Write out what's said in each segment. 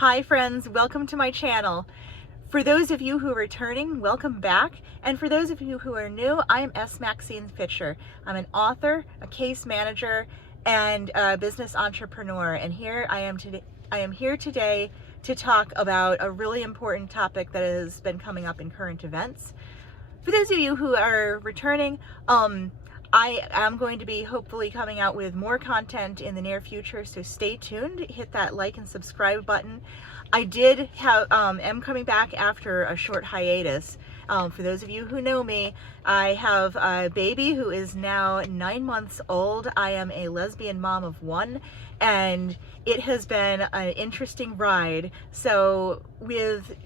Hi friends, welcome to my channel. For those of you who are returning, welcome back. And for those of you who are new, I am S. Maxine Fisher. I'm an author, a case manager, and a business entrepreneur. And here I am here today to talk about a really important topic that has been coming up in current events. For those of you who are returning, I am going to be hopefully coming out with more content in the near future, so stay tuned. Hit that like and subscribe button. I am coming back after a short hiatus. For those of you who know me, I have a baby who is now 9 months old. I am a lesbian mom of one, and it has been an interesting ride. So with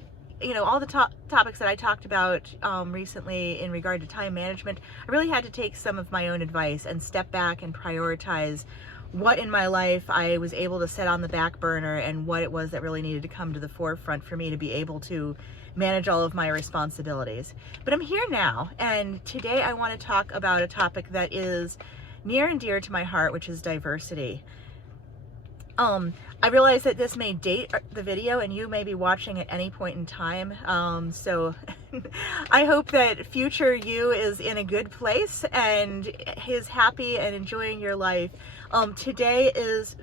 all the topics that I talked about recently in regard to time management, I really had to take some of my own advice and step back and prioritize what in my life I was able to set on the back burner and what it was that really needed to come to the forefront for me to be able to manage all of my responsibilities. But I'm here now, and today I want to talk about a topic that is near and dear to my heart, which is diversity. I realize that this may date the video and you may be watching at any point in time, so I hope that future you is in a good place and is happy and enjoying your life. Today is,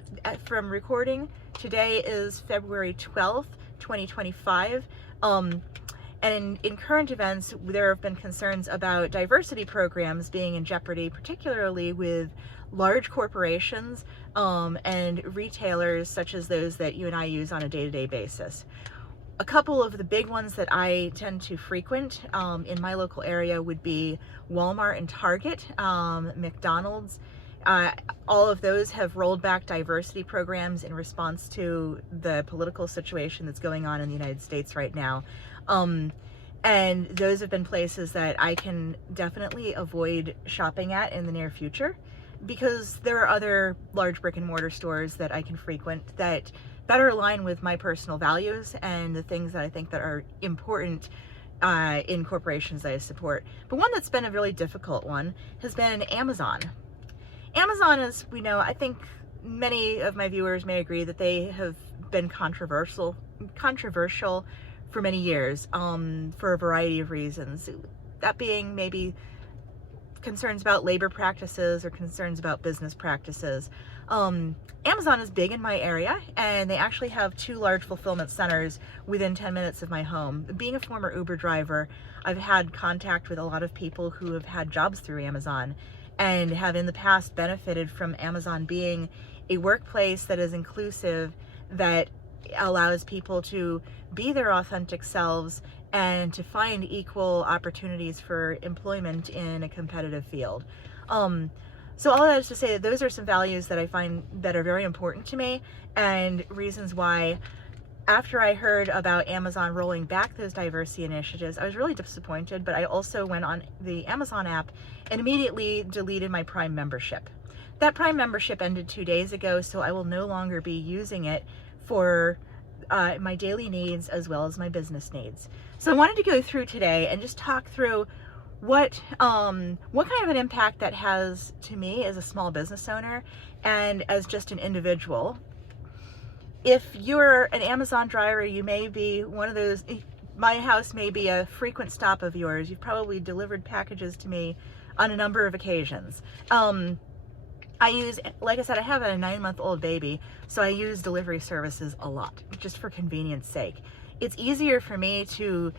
from recording, today is February 12th, 2025. And in current events, there have been concerns about diversity programs being in jeopardy, particularly with large corporations and retailers such as those that you and I use on a day-to-day basis. A couple of the big ones that I tend to frequent in my local area would be Walmart and Target, McDonald's. All of those have rolled back diversity programs in response to the political situation that's going on in the United States right now. And those have been places that I can definitely avoid shopping at in the near future, because there are other large brick and mortar stores that I can frequent that better align with my personal values and the things that I think that are important in corporations that I support. But one that's been a really difficult one has been Amazon. Amazon, as we know, I think many of my viewers may agree that they have been controversial for many years for a variety of reasons. That being maybe concerns about labor practices or concerns about business practices. Amazon is big in my area, and they actually have 2 large fulfillment centers within 10 minutes of my home. Being a former Uber driver, I've had contact with a lot of people who have had jobs through Amazon and have in the past benefited from Amazon being a workplace that is inclusive, that allows people to be their authentic selves and to find equal opportunities for employment in a competitive field. So all that is to say that those are some values that I find that are very important to me, and reasons why, after I heard about Amazon rolling back those diversity initiatives, I was really disappointed, but I also went on the Amazon app and immediately deleted my Prime membership. That Prime membership ended 2 days ago, so I will no longer be using it for my daily needs as well as my business needs. So I wanted to go through today and just talk through what kind of an impact that has to me as a small business owner and as just an individual. If you're an Amazon driver, you may be one of those. My house may be a frequent stop of yours. You've probably delivered packages to me on a number of occasions. I use, like I said, I have a 9-month-old baby, so I use delivery services a lot, just for convenience sake. It's easier for me to,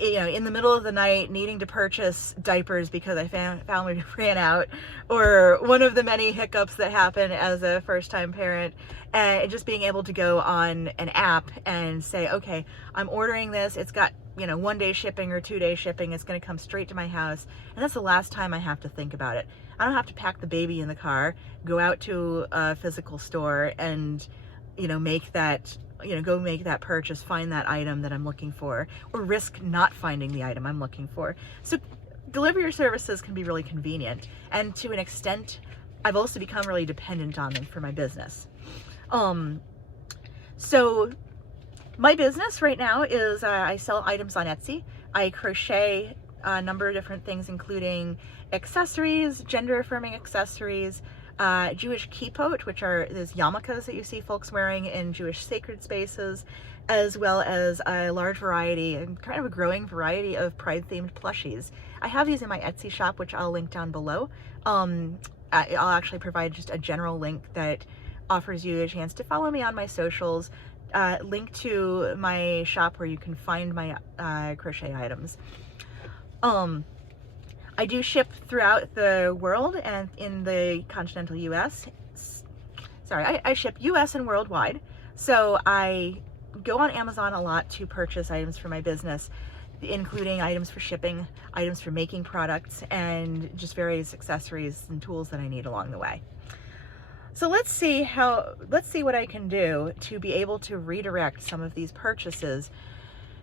in the middle of the night, needing to purchase diapers because I found we ran out, or one of the many hiccups that happen as a first-time parent, and just being able to go on an app and say, okay, I'm ordering this, it's got 1-day shipping or 2-day shipping, it's going to come straight to my house, and that's the last time I have to think about it. I don't have to pack the baby in the car, go out to a physical store and make that purchase, find that item that I'm looking for, or risk not finding the item I'm looking for. So delivery services can be really convenient, and to an extent I've also become really dependent on them for my business. So my business right now is I sell items on Etsy. I crochet a number of different things, including accessories, gender affirming accessories, Jewish kippot, which are those yarmulkes that you see folks wearing in Jewish sacred spaces, as well as a large variety and kind of a growing variety of Pride-themed plushies. I have these in my Etsy shop, which I'll link down below. I'll actually provide just a general link that offers you a chance to follow me on my socials, link to my shop where you can find my crochet items. I do ship throughout the world and in the continental US. Sorry, I ship US and worldwide. So I go on Amazon a lot to purchase items for my business, including items for shipping, items for making products, and just various accessories and tools that I need along the way. So let's see what I can do to be able to redirect some of these purchases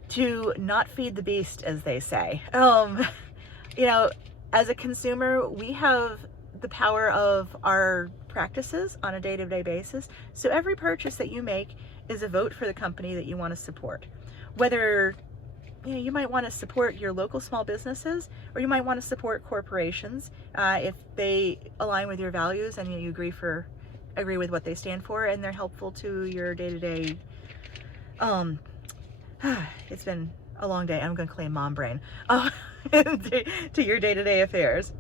to not feed the beast, as they say. You know, as a consumer, we have the power of our practices on a day-to-day basis. So every purchase that you make is a vote for the company that you want to support. Whether, you know, you might want to support your local small businesses, or you might want to support corporations if they align with your values and you agree with what they stand for and they're helpful to your day-to-day. It's been a long day. I'm going to claim mom brain to your day-to-day affairs.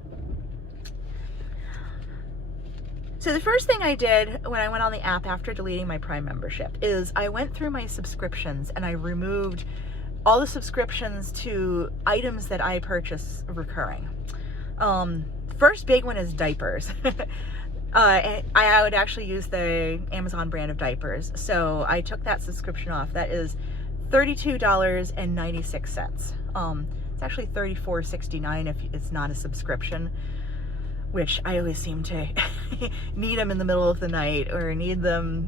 So the first thing I did when I went on the app after deleting my Prime membership is I went through my subscriptions and I removed all the subscriptions to items that I purchase recurring. First big one is diapers. I would actually use the Amazon brand of diapers. So I took that subscription off. That is $32.96. It's actually $34.69 if it's not a subscription, which I always seem to need them in the middle of the night or need the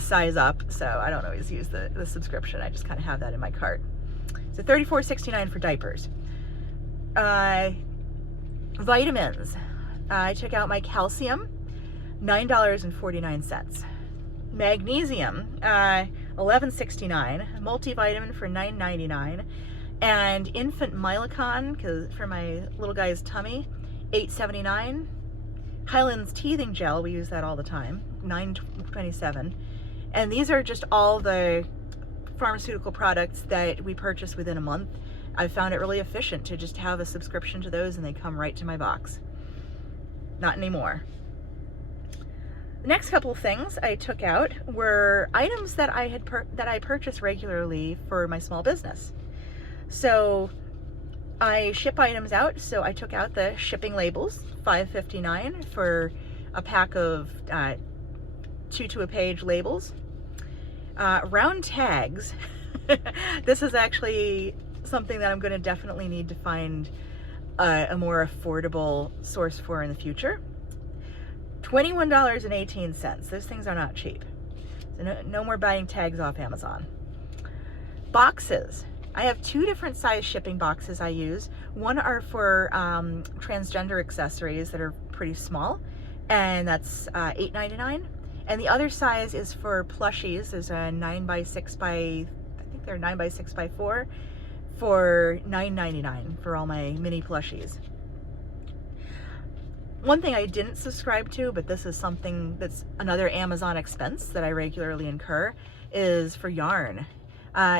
size up. So I don't always use the subscription. I just kind of have that in my cart. So $34.69 for diapers. Vitamins. I took out my calcium, $9.49. Magnesium, $11.69. Multivitamin for $9.99. And infant Mylicon, because for my little guy's tummy, $8.79. Highlands teething gel, we use that all the time, $9.27. And these are just all the pharmaceutical products that we purchase within a month. I found it really efficient to just have a subscription to those and they come right to my box. Not anymore. The next couple of things I took out were items that I purchase regularly for my small business. So I ship items out, so I took out the shipping labels, $5.59 for a pack of 2 to a page labels. Round tags. This is actually something that I'm going to definitely need to find a more affordable source for in the future. $21.18. Those things are not cheap. So no more buying tags off Amazon. Boxes. I have 2 different size shipping boxes I use. One are for transgender accessories that are pretty small, and that's $8.99. And the other size is for plushies. There's a 9x6 by, I think they're 9x6 by 4 for $9.99 for all my mini plushies. One thing I didn't subscribe to, but this is something that's another Amazon expense that I regularly incur, is for yarn.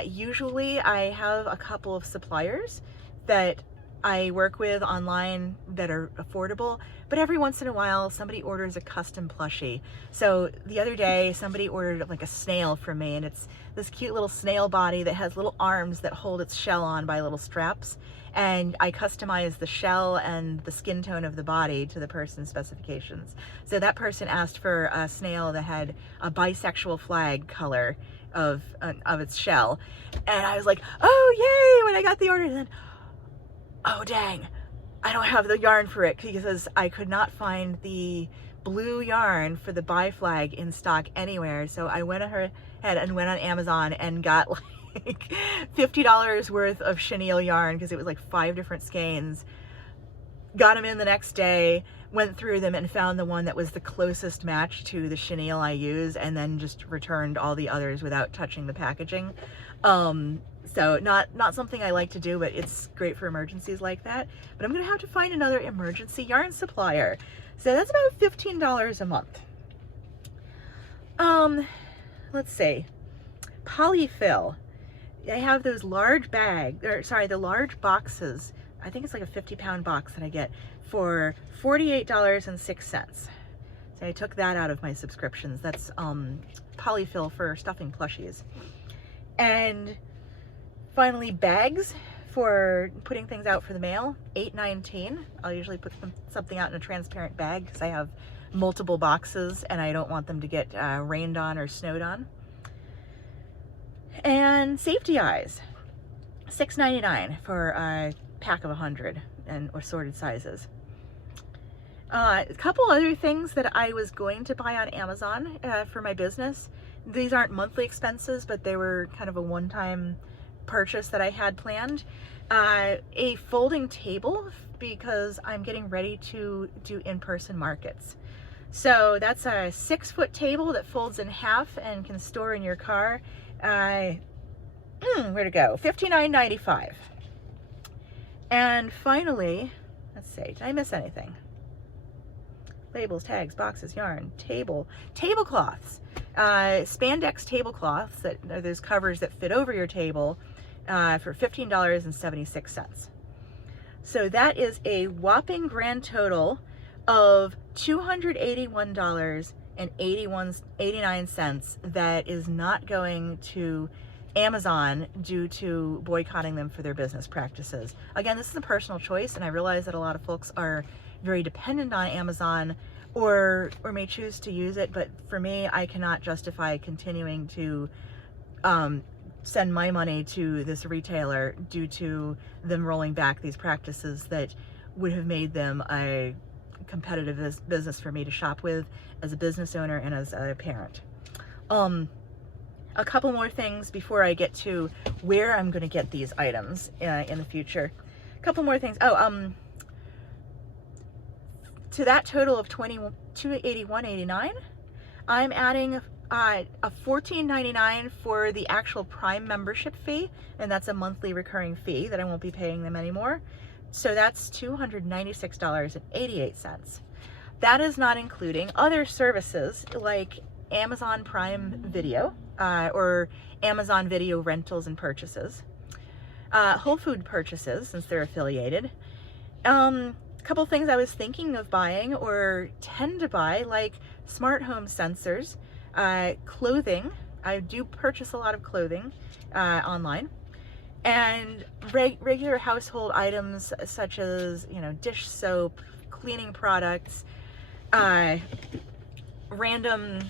Usually I have a couple of suppliers that I work with online that are affordable, but every once in a while somebody orders a custom plushie. So the other day somebody ordered like a snail from me, and it's this cute little snail body that has little arms that hold its shell on by little straps. And I customized the shell and the skin tone of the body to the person's specifications. So that person asked for a snail that had a bisexual flag color of its shell. And I was like, oh yay, when I got the order. And then, oh dang, I don't have the yarn for it because I could not find the blue yarn for the bi flag in stock anywhere. So I went ahead and went on Amazon and got like $50 worth of chenille yarn because it was like 5 different skeins. got them in the next day, went through them and found the one that was the closest match to the chenille I use, and then just returned all the others without touching the packaging. So not something I like to do, but it's great for emergencies like that. But I'm gonna have to find another emergency yarn supplier. So that's about $15 a month. Let's see, Polyfill. I have those large the large boxes. I think it's like a 50-pound box that I get for $48.06. So I took that out of my subscriptions. That's Polyfill for stuffing plushies. And finally, bags for putting things out for the mail, $8.19. I'll usually put something out in a transparent bag because I have multiple boxes and I don't want them to get rained on or snowed on. And safety eyes, $6.99 for a pack of 100 and assorted sizes. A couple other things that I was going to buy on Amazon for my business. These aren't monthly expenses, but they were kind of a one-time purchase that I had planned. A folding table, because I'm getting ready to do in-person markets. So that's a 6-foot table that folds in half and can store in your car. Where to go? $59.95. And finally, let's see, did I miss anything? Labels, tags, boxes, yarn, tablecloths. Spandex tablecloths that are those covers that fit over your table for $15.76. So that is a whopping grand total of $281.89 that is not going to Amazon due to boycotting them for their business practices. Again, this is a personal choice, and I realize that a lot of folks are very dependent on Amazon or may choose to use it, but for me, I cannot justify continuing to send my money to this retailer due to them rolling back these practices that would have made them a competitive business for me to shop with as a business owner and as a parent. A couple more things before I get to where I'm going to get these items in the future. A couple more things. To that total of $281.89, I'm adding a $14.99 for the actual Prime membership fee, and that's a monthly recurring fee that I won't be paying them anymore. So that's $296.88. That is not including other services like Amazon Prime Video or Amazon Video rentals and purchases, Whole Food purchases since they're affiliated. A couple things I was thinking of buying or tend to buy, like smart home sensors, clothing. I do purchase a lot of clothing online. And regular household items such as, dish soap, cleaning products, random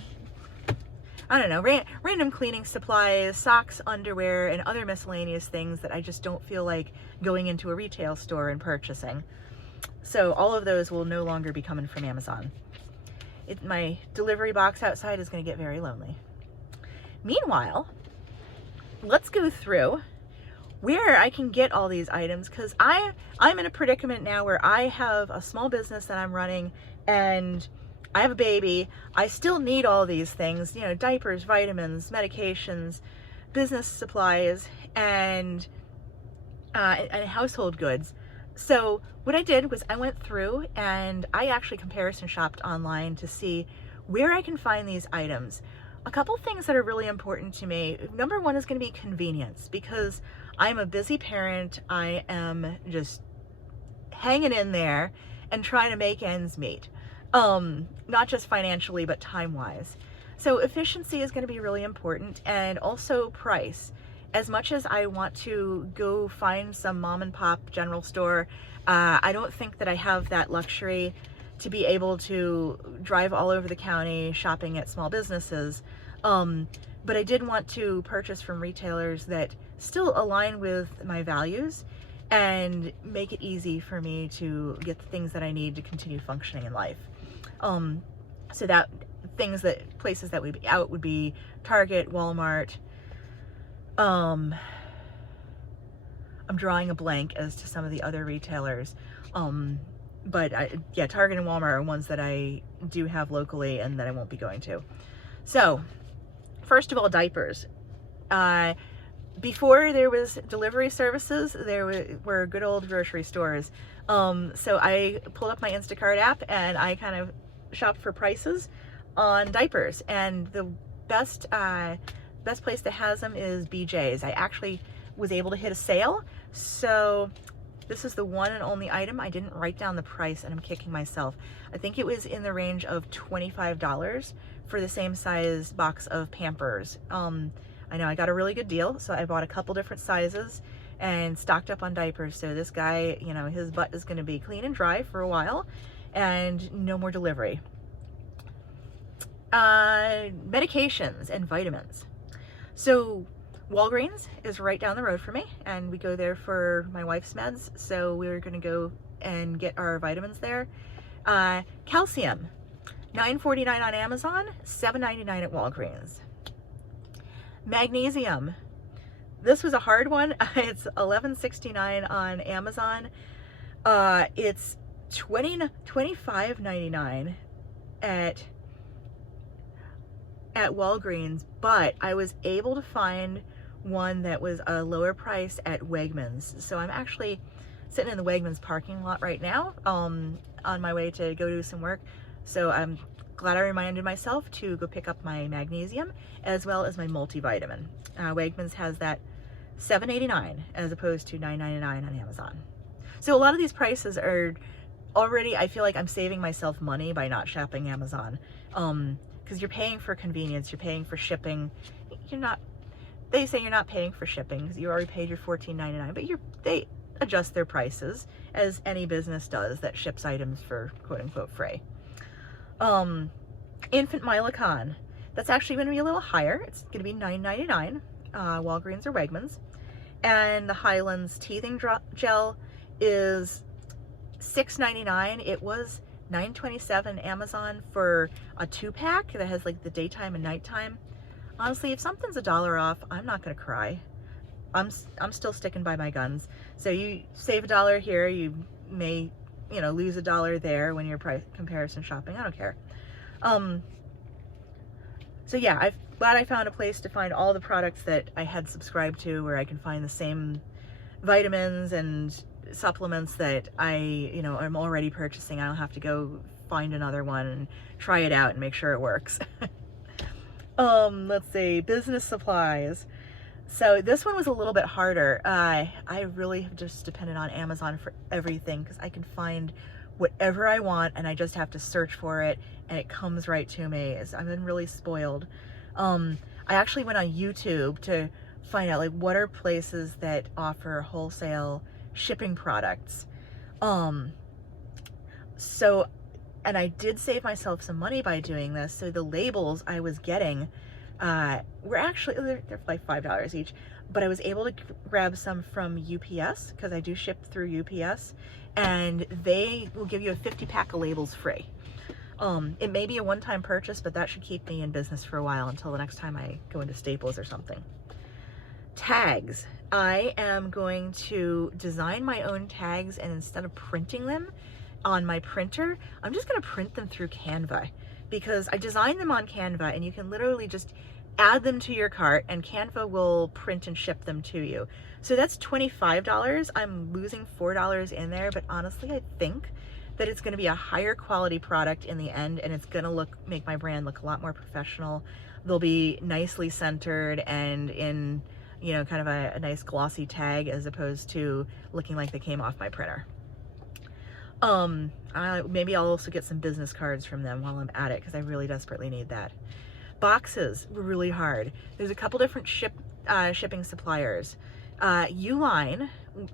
cleaning supplies, socks, underwear, and other miscellaneous things that I just don't feel like going into a retail store and purchasing. So all of those will no longer be coming from Amazon. My delivery box outside is going to get very lonely. Meanwhile, let's go through where I can get all these items, because I'm in a predicament now where I have a small business that I'm running and I have a baby. I still need all these things, diapers, vitamins, medications, business supplies, and household goods. So what I did was I went through and I actually comparison shopped online to see where I can find these items. A couple things that are really important to me. Number one is going to be convenience, because I'm a busy parent. I am just hanging in there and trying to make ends meet. Not just financially, but time-wise. So efficiency is going to be really important, and also price. As much as I want to go find some mom and pop general store, I don't think that I have that luxury to be able to drive all over the county shopping at small businesses. But I did want to purchase from retailers that still align with my values and make it easy for me to get the things that I need to continue functioning in life. So that places that would be out would be Target, Walmart. I'm drawing a blank as to some of the other retailers. but yeah, Target and Walmart are ones that I do have locally and that I won't be going to. So, first of all, diapers. Before there was delivery services, there were good old grocery stores. So I pulled up my Instacart app and I kind of shopped for prices on diapers. And the best place that has them is BJ's. I actually was able to hit a sale. So this is the one and only item. I didn't write down the price and I'm kicking myself. I think it was in the range of $25 for the same size box of Pampers. I know I got a really good deal, so I bought a couple different sizes and stocked up on diapers. So this guy, you know, his butt is going to be clean and dry for a while and no more delivery. Medications and vitamins. So Walgreens is right down the road for me and we go there for my wife's meds. So we're going to go and get our vitamins there. Calcium, $9.49 on Amazon, $7.99 at Walgreens. Magnesium. This was a hard one. It's $11.69 on Amazon. It's $25.99 at Walgreens, but I was able to find one that was a lower price at Wegmans. So I'm actually sitting in the Wegmans parking lot right now, on my way to go do some work. So I'm glad I reminded myself to go pick up my magnesium as well as my multivitamin. Wegmans has that $7.89 as opposed to $9.99 on Amazon. So a lot of these prices are already, I feel like I'm saving myself money by not shopping Amazon. Because you're paying for convenience, you're paying for shipping. You're not, they say you're not paying for shipping because you already paid your $14.99, but they adjust their prices as any business does that ships items for quote unquote free. Infant Milacon, that's actually going to be a little higher. It's going to be $9.99, Walgreens or Wegmans. And the Highlands teething gel is $6.99. It was $9.27 Amazon for a 2-pack that has like the daytime and nighttime. Honestly, if something's $1 off, I'm not going to cry. I'm still sticking by my guns. So you save $1 here, you may, you know, lose $1 there when you're price comparison shopping. I don't care. So yeah, I'm glad I found a place to find all the products that I had subscribed to where I can find the same vitamins and supplements that I'm already purchasing. I don't have to go find another one and try it out and make sure it works. Let's see, business supplies. So this one was a little bit harder. I really have just depended on Amazon for everything because I can find whatever I want and I just have to search for it and it comes right to me. I've been really spoiled. I actually went on YouTube to find out like what are places that offer wholesale shipping products. And I did save myself some money by doing this. So the labels I was getting were actually, they're like $5 each, but I was able to grab some from UPS because I do ship through UPS and they will give you a 50-pack of labels free. It may be a one-time purchase, but that should keep me in business for a while until the next time I go into Staples or something. Tags. I am going to design my own tags and instead of printing them on my printer, I'm just going to print them through Canva because I designed them on Canva and you can literally just add them to your cart and Canva will print and ship them to you. So that's $25. I'm losing $4 in there, but honestly, I think that it's going to be a higher quality product in the end and it's going to make my brand look a lot more professional. They'll be nicely centered and in, you know, kind of a nice glossy tag as opposed to looking like they came off my printer. Maybe I'll also get some business cards from them while I'm at it because I really desperately need that. Boxes were really hard. There's a couple different shipping suppliers. Uline,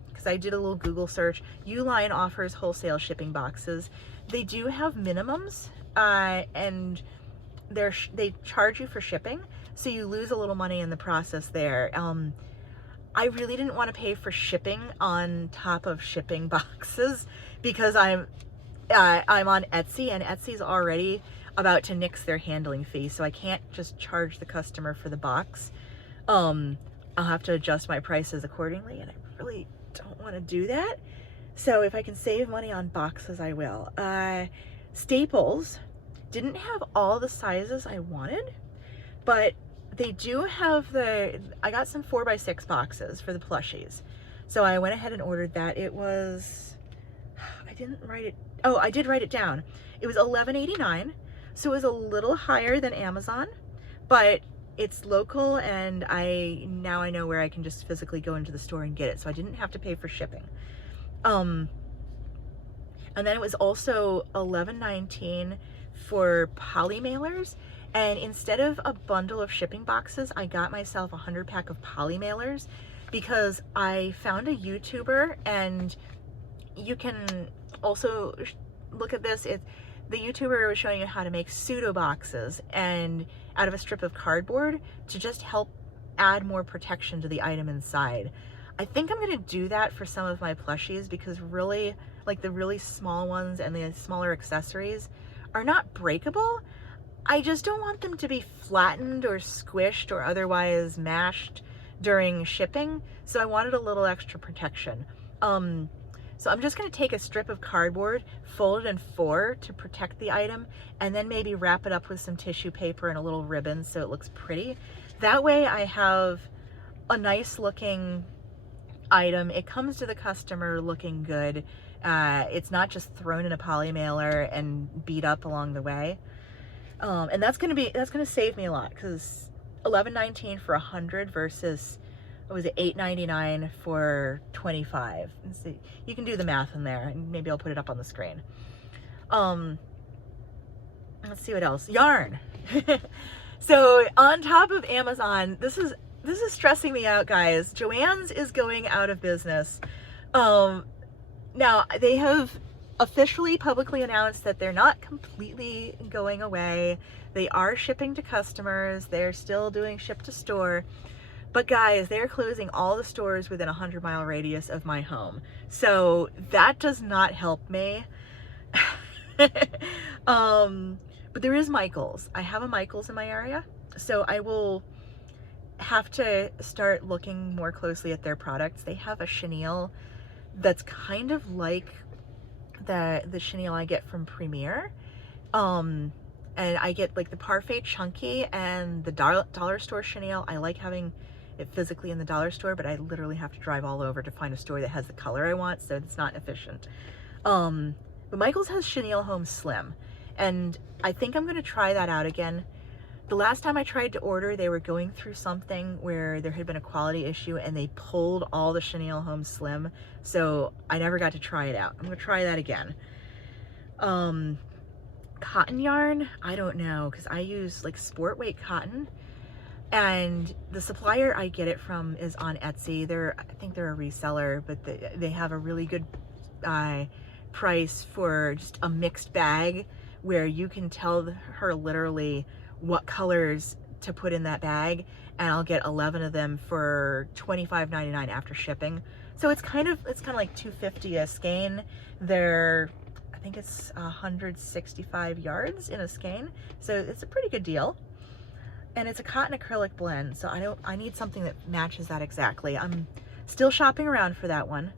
because I did a little Google search, Uline offers wholesale shipping boxes. They do have minimums and they charge you for shipping, so you lose a little money in the process there. I really didn't want to pay for shipping on top of shipping boxes because I'm on Etsy and Etsy's already about to nix their handling fee, so I can't just charge the customer for the box. I'll have to adjust my prices accordingly and I really don't want to do that. So if I can save money on boxes, I will. Staples didn't have all the sizes I wanted, but they do have I got some 4x6 boxes for the plushies. So I went ahead and ordered that. It was, I didn't write it, oh, I did write it down. It was $11.89, so it was a little higher than Amazon, but it's local, and now I know where I can just physically go into the store and get it, so I didn't have to pay for shipping. And then it was also $11.19 for poly mailers, and instead of a bundle of shipping boxes, I got myself a 100-pack of poly mailers because I found a YouTuber, and you can also look at this. The YouTuber was showing you how to make pseudo boxes and out of a strip of cardboard to just help add more protection to the item inside. I think I'm gonna do that for some of my plushies because really, like the really small ones and the smaller accessories are not breakable. I just don't want them to be flattened or squished or otherwise mashed during shipping. So I wanted a little extra protection. So I'm just gonna take a strip of cardboard, fold it in 4 to protect the item, and then maybe wrap it up with some tissue paper and a little ribbon so it looks pretty. That way I have a nice looking item. It comes to the customer looking good. It's not just thrown in a poly mailer and beat up along the way. And that's gonna save me a lot because $11.19 for 100 versus, what was it, $8.99 for 25. And see, you can do the math in there, and maybe I'll put it up on the screen. Let's see what else. Yarn. So on top of Amazon, this is stressing me out, guys. Joann's is going out of business. Now they have officially publicly announced that they're not completely going away. They are shipping to customers. They're still doing ship to store. But guys, they're closing all the stores within a 100-mile radius of my home. So that does not help me. But there is Michael's. I have a Michael's in my area. So I will have to start looking more closely at their products. They have a chenille that's kind of like the chenille I get from Premier. And I get like the Parfait Chunky and the dollar store chenille. I like having it physically in the dollar store, but I literally have to drive all over to find a store that has the color I want, so it's not efficient. But Michael's has Chenille Home Slim, and I think I'm gonna try that out again. The last time I tried to order, they were going through something where there had been a quality issue and they pulled all the Chenille Home Slim, so I never got to try it out. I'm gonna try that again. Cotton yarn, I don't know, because I use like sport weight cotton, and the supplier I get it from is on Etsy. I think they're a reseller, but they have a really good price for just a mixed bag where you can tell her literally what colors to put in that bag, and I'll get 11 of them for $25.99 after shipping. So it's kind of like $2.50 a skein. I think it's 165 yards in a skein, so it's a pretty good deal. And it's a cotton acrylic blend, so I need something that matches that exactly. I'm still shopping around for that one.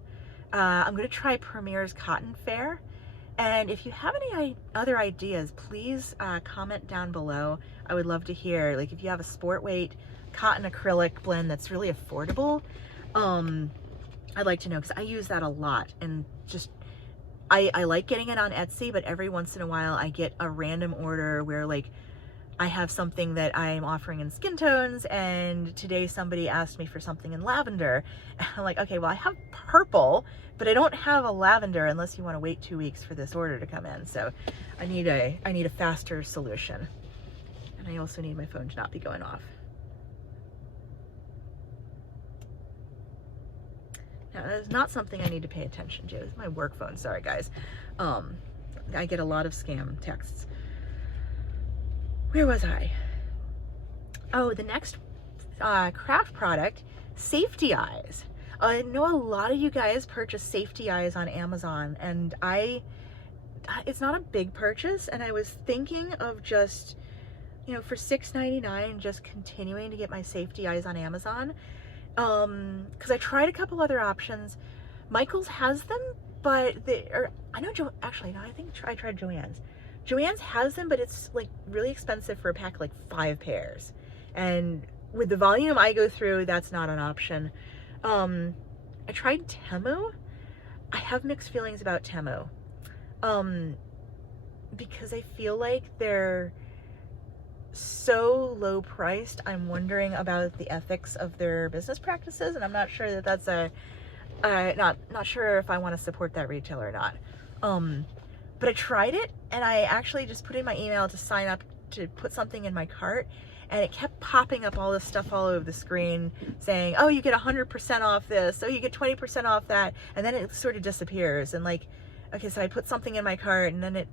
I'm gonna try Premier's Cotton Fair. And if you have any other ideas, please comment down below. I would love to hear, like, if you have a sport weight cotton acrylic blend that's really affordable, I'd like to know, because I use that a lot. And just, I like getting it on Etsy, but every once in a while I get a random order where, like, I have something that I'm offering in skin tones, and today somebody asked me for something in lavender. And I'm like, okay, well, I have purple, but I don't have a lavender unless you want to wait 2 weeks for this order to come in. So I need a faster solution. And I also need my phone to not be going off. Now, that is not something I need to pay attention to. It's my work phone. Sorry, guys. I get a lot of scam texts. Where was I? Oh, the next craft product, safety eyes. I know a lot of you guys purchase safety eyes on Amazon, and it's not a big purchase, and I was thinking of just, you know, for $6.99, just continuing to get my safety eyes on Amazon. Because I tried a couple other options. Michael's has them, but I know actually, no, I think I tried Joann's. Joann's has them, but it's like really expensive for a pack of like 5 pairs. And with the volume I go through, that's not an option. I tried Temu. I have mixed feelings about Temu. Because I feel like they're so low priced. I'm wondering about the ethics of their business practices, and I'm not sure that that's not sure if I want to support that retailer or not. But I tried it, and I actually just put in my email to sign up to put something in my cart, and it kept popping up all this stuff all over the screen saying, oh, you get 100% off this, oh, you get 20% off that, and then it sort of disappears. And like, okay, so I put something in my cart, and then it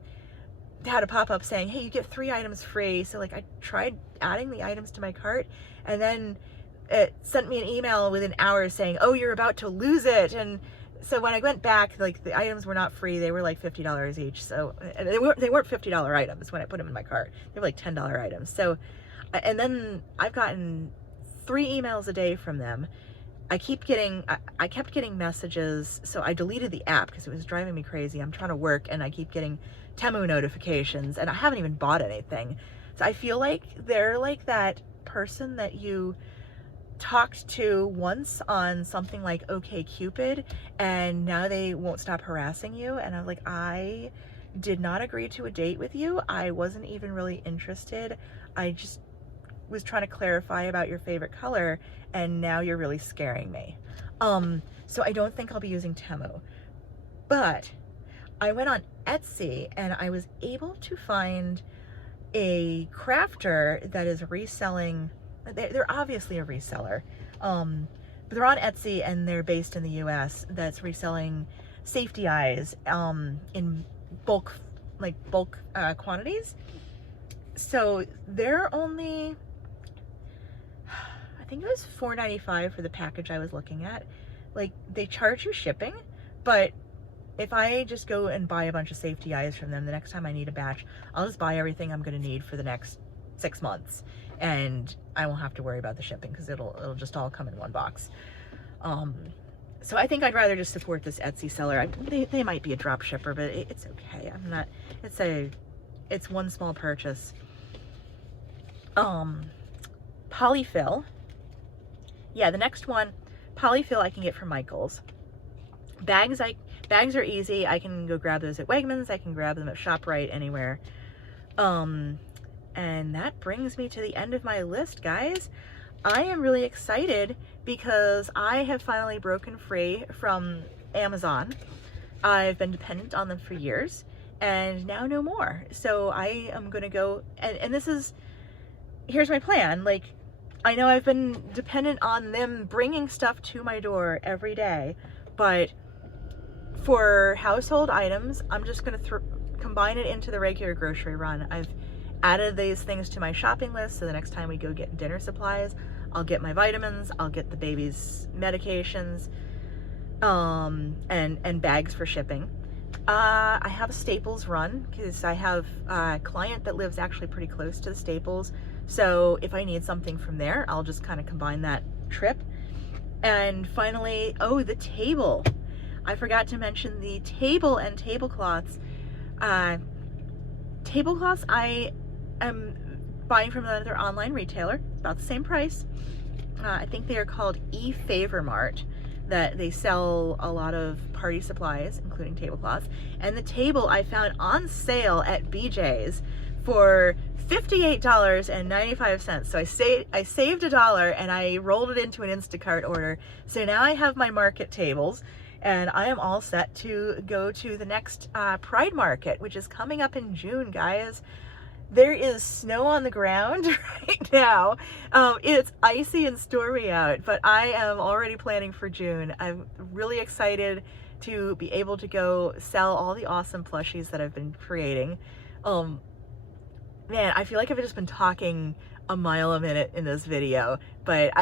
had a pop-up saying, hey, you get 3 items free. So like I tried adding the items to my cart, and then it sent me an email within hours saying, oh, you're about to lose it. And so when I went back, like the items were not free, they were like $50 each. So they weren't $50 items when I put them in my cart. They were like $10 items. So, and then I've gotten 3 emails a day from them. I kept getting messages, so I deleted the app because it was driving me crazy. I'm trying to work and I keep getting Temu notifications, and I haven't even bought anything. So I feel like they're like that person that you talked to once on something like OkCupid, and now they won't stop harassing you. And I was like, I did not agree to a date with you. I wasn't even really interested. I just was trying to clarify about your favorite color, and now you're really scaring me. So I don't think I'll be using Temu. But I went on Etsy and I was able to find a crafter that is reselling. They're obviously a reseller, but they're on Etsy and they're based in the US, that's reselling safety eyes in bulk quantities. So they're only, I think it was $4.95 for the package I was looking at. Like, they charge you shipping, but if I just go and buy a bunch of safety eyes from them, the next time I need a batch, I'll just buy everything I'm going to need for the next 6 months, and I won't have to worry about the shipping because it'll just all come in one box. So I think I'd rather just support this Etsy seller. They might be a drop shipper, but it's okay. I'm not. It's one small purchase. Polyfill. Yeah, the next one, Polyfill, I can get from Michael's. Bags are easy. I can go grab those at Wegmans. I can grab them at ShopRite, anywhere. And that brings me to the end of my list, guys. I am really excited because I have finally broken free from Amazon. I've been dependent on them for years, and now no more. So I am going to go, and here's my plan. Like, I know I've been dependent on them bringing stuff to my door every day, but for household items, I'm just going to combine it into the regular grocery run. I've added these things to my shopping list, so the next time we go get dinner supplies, I'll get my vitamins, I'll get the baby's medications, and bags for shipping. I have a Staples run because I have a client that lives actually pretty close to the Staples, so if I need something from there, I'll just kind of combine that trip. And finally, oh, the table. I forgot to mention the table and tablecloths. Tablecloths I am buying from another online retailer, about the same price. I think they are called eFavorMart, that they sell a lot of party supplies, including tablecloths. And the table I found on sale at BJ's for $58.95. So I saved $1 and I rolled it into an Instacart order. So now I have my market tables, and I am all set to go to the next Pride Market, which is coming up in June, guys. There is snow on the ground right now. It's icy and stormy out, but I am already planning for June. I'm really excited to be able to go sell all the awesome plushies that I've been creating. Man, I feel like I've just been talking a mile a minute in this video, but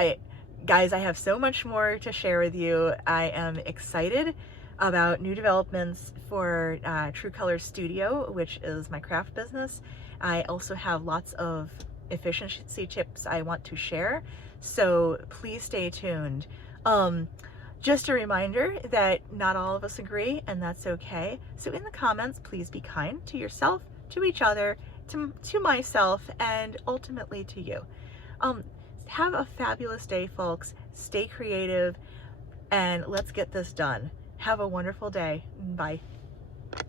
guys, I have so much more to share with you. I am excited about new developments for True Color Studio, which is my craft business. I also have lots of efficiency tips I want to share, so please stay tuned. Just a reminder that not all of us agree, and that's okay. So in the comments, please be kind to yourself, to each other, to myself, and ultimately to you. Have a fabulous day, folks. Stay creative, and let's get this done. Have a wonderful day. Bye.